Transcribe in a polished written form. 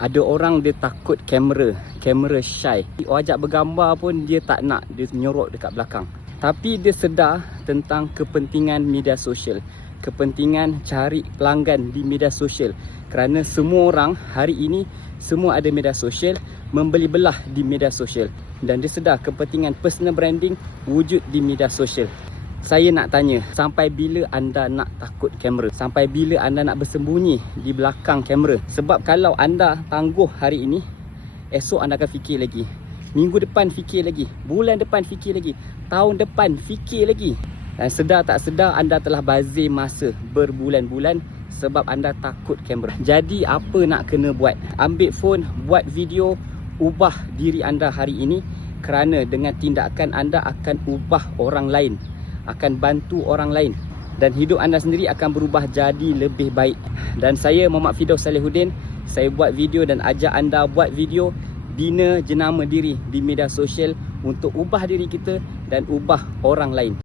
Ada orang dia takut kamera shy. Ajak bergambar pun dia tak nak, dia menyorok dekat belakang. Tapi dia sedar tentang kepentingan media sosial, kepentingan cari pelanggan di media sosial. Kerana semua orang hari ini, semua ada media sosial, membeli belah di media sosial. Dan dia sedar kepentingan personal branding wujud di media sosial. Saya nak tanya, sampai bila anda nak takut kamera? Sampai bila anda nak bersembunyi di belakang kamera? Sebab kalau anda tangguh hari ini, esok anda akan fikir lagi. Minggu depan fikir lagi. Bulan depan fikir lagi. Tahun depan fikir lagi. Dan sedar tak sedar anda telah bazir masa berbulan-bulan sebab anda takut kamera. Jadi apa nak kena buat? Ambil phone, buat video, ubah diri anda hari ini. Kerana dengan tindakan anda akan ubah orang lain, akan bantu orang lain, dan hidup anda sendiri akan berubah jadi lebih baik. Dan saya Muhammad Firdaus Salihuddin, saya buat video dan ajak anda buat video bina jenama diri di media sosial untuk ubah diri kita dan ubah orang lain.